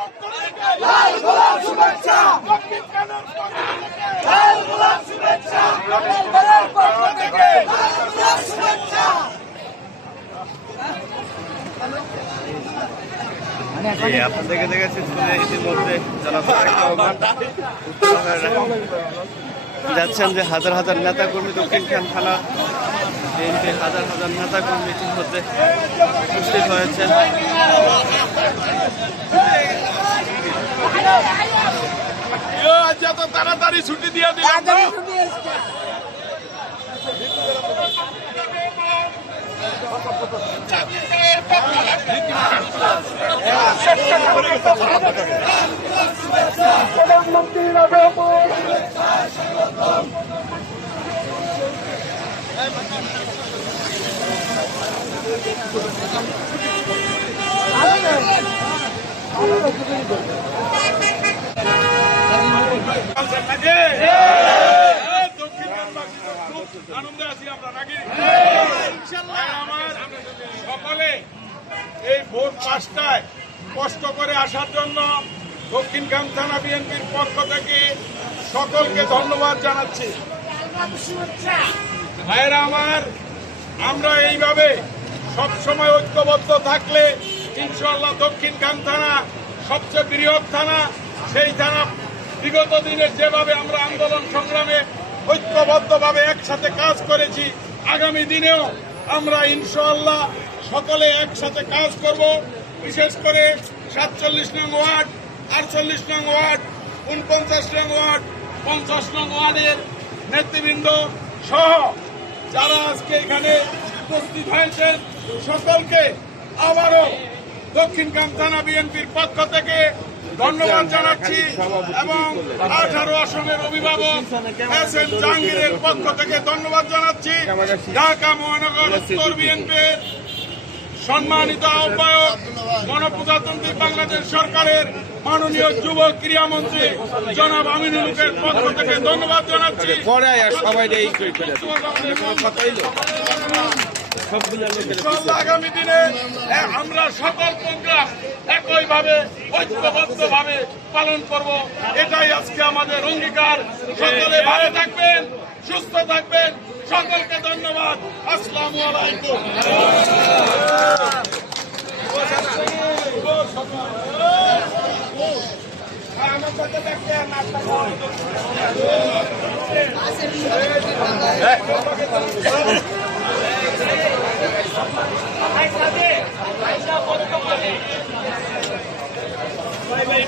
পক্ষ থেকে লাল গোলাপ শুভেচ্ছা, দক্ষিণ কানের পক্ষ থেকে লাল গোলাপ শুভেচ্ছা, দক্ষিণ কানের পক্ষ থেকে লাল গোলাপ শুভেচ্ছা। আপনাদেরকে দেখেছি ইতিমধ্যে যাচ্ছেন যে হাজার হাজার নেতাকর্মী দক্ষিণখান থানা বিএনপির হাজার হাজার নেতাকর্মী ইতিমধ্যে উপস্থিত হয়েছে। যত তাড়াতাড়ি ছুটি দিয়ে দিন। প্রধানমন্ত্রী আনন্দে আছি আমরা নাকি সকলে এই ভোর 5টায় কষ্ট করে আসার জন্য দক্ষিণখান থানা বিএনপির পক্ষ থেকে সকলকে ধন্যবাদ জানাচ্ছি। ভাইরা আমার, আমরা এইভাবে সবসময় ঐক্যবদ্ধ থাকলে ইনশাআল্লাহ দক্ষিণখান থানা সবচেয়ে বৃহৎ থানা, সেই থানা বিগত দিনের যেভাবে আমরা আন্দোলন সংগ্রামে ঐক্যবদ্ধভাবে একসাথে কাজ করেছি, আগামী দিনেও আমরা ইনশাআল্লাহ সকলে একসাথে কাজ করব। বিশেষ করে 47 নং ওয়ার্ড, 48 নং ওয়ার্ড, 49 নং ওয়ার্ড, 50 নং ওয়ার্ডের নেতৃবৃন্দ সহ যারা আজকে এখানে উপস্থিত হয়েছেন সকলকে আবারও দক্ষিণখান থানা বিএনপির পক্ষ থেকে ধন্যবাদ জানাচ্ছি এবং 18 আসনের অভিভাবক এস.এম. জাহাঙ্গীরের পক্ষ থেকে ধন্যবাদ জানাচ্ছি। ঢাকা মহানগর উত্তর বিএনপির সম্মানিত আহ্বায়ক গণপ্রজাতন্ত্রী বাংলাদেশ সরকারের মাননীয় যুব ক্রীড়ামন্ত্রী জনাব আমিনুল হকের পক্ষ থেকে ধন্যবাদ জানাচ্ছি। আগামী দিনে আমরা সকল প্রোগ্রাম একইভাবে ঐক্যবদ্ধভাবে পালন করব, এটাই আজকে আমাদের অঙ্গীকার। সকলে ভালো থাকবেন, সুস্থ থাকবেন, সকলকে ধন্যবাদ। আসসালামু আলাইকুম। ভাই